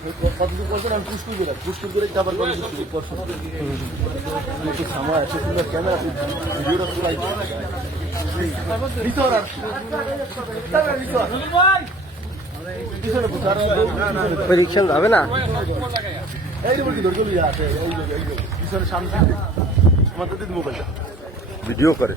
কতটুকু করছেন আমি পুষ্কুর করে আবার করছেন সময় এত সুন্দর ক্যামেরা ভিডিওটা তোলাই পরীক্ষা যাবে না পিছনে সামনে আমাদের দিদি মোবাইলটা ভিডিও করে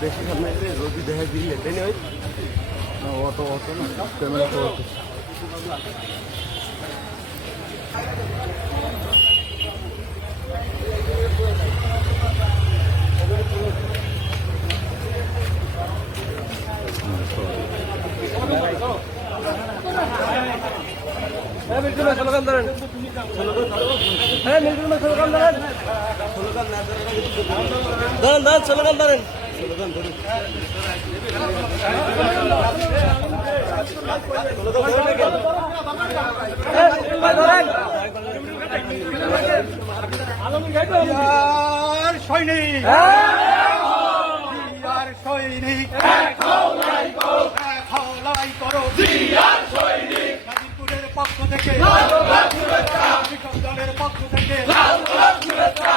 বেশি সামনে রোদি দেখা দিলে তাই নয় অত না ক্যামেরা তো অত স্লোগান ধরেন হ্যাঁ মিল্টন ভাই স্লোগান ধরেন স্লোগান ধরেন সৈনিক সৈনিক করো গাজীপুরের পক্ষ থেকে কৃষক দলের পক্ষ থেকে লাল গোলাপ শুভেচ্ছা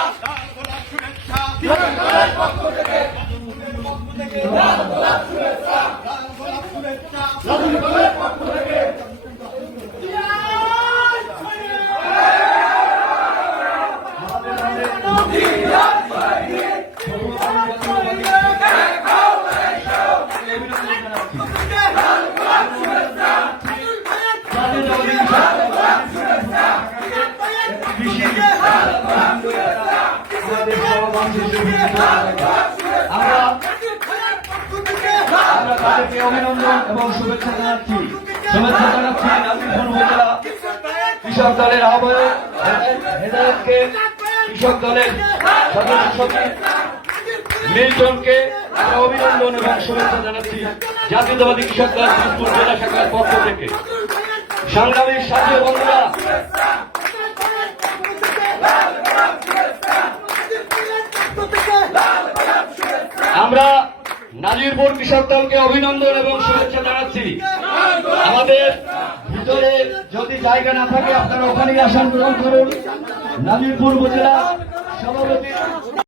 আমরা তাদেরকে অভিনন্দন এবং শুভেচ্ছা জানাচ্ছি নাজিরপুর উপজেলা কৃষক দলের আহ্বায়ক হেদায়েতকে, কৃষক দলের সদস্য সচিব মিল্টনকে আমরা অভিনন্দন এবং শুভেচ্ছা জানাচ্ছি জাতীয়তাবাদী কৃষক দল দিনাজপুর জেলা শাখার পক্ষ থেকে। সংগ্রামী সাথী বন্ধুরা, আমরা নাজিরপুর কৃষক দলকে অভিনন্দন এবং শুভেচ্ছা জানাচ্ছি। আমাদের ভিতরে যদি জায়গা না থাকে আপনারা ওখানেই আসন গ্রহণ করুন। নাজিরপুর উপজেলা সভাপতি